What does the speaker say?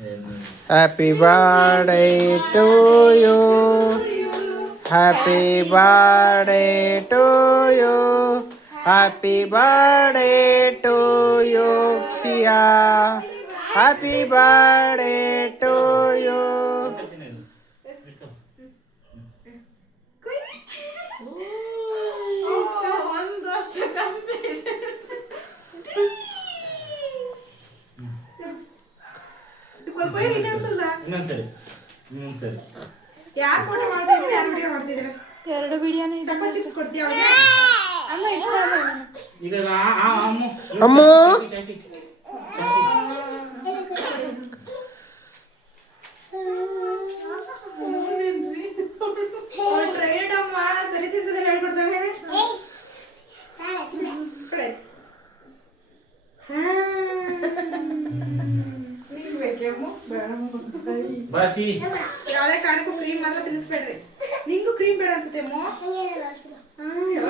Happy birthday to you. Happy birthday to you. Happy birthday to you, Sia. Happy birthday to you. ಇನ್ನೊಂದ್ಸರಿ ಯಾರು photo ಮಾಡ್ತಿದ್ರೆ ಯಾರು video ಮಾಡ್ತಿದ್ರೆ ಎರಡು ವಿಡಿಯೋನೇ ಚಪ್ಪ chips ಕೊಡ್ತೀಯ ಅಮ್ಮ ಇಟ್ಕೊಳ್ಳೋಣ. ಈಗ ಅಮ್ಮು ಟ್ರೈಡ್ ಅಮ್ಮ ಸರಿ ತಿಂತದೆಲ್ಲ ಹೇಳ್ಕೊಡ್ತಾಳೆ ನೀನ್ ಬೇಕೇಮು ಬಾಸಿ ಯಾವ್ದೇ ಕಾರಣಕ್ಕೂ ಕ್ರೀಮ್ ಮಾತ್ರ ತಿನ್ನಿಸ್ಬೇಡ್ರಿ ನಿಂಗೂ ಕ್ರೀಮ್ ಬೇಡ ಅನ್ಸುತ್ತೆ ಅಮ್ಮ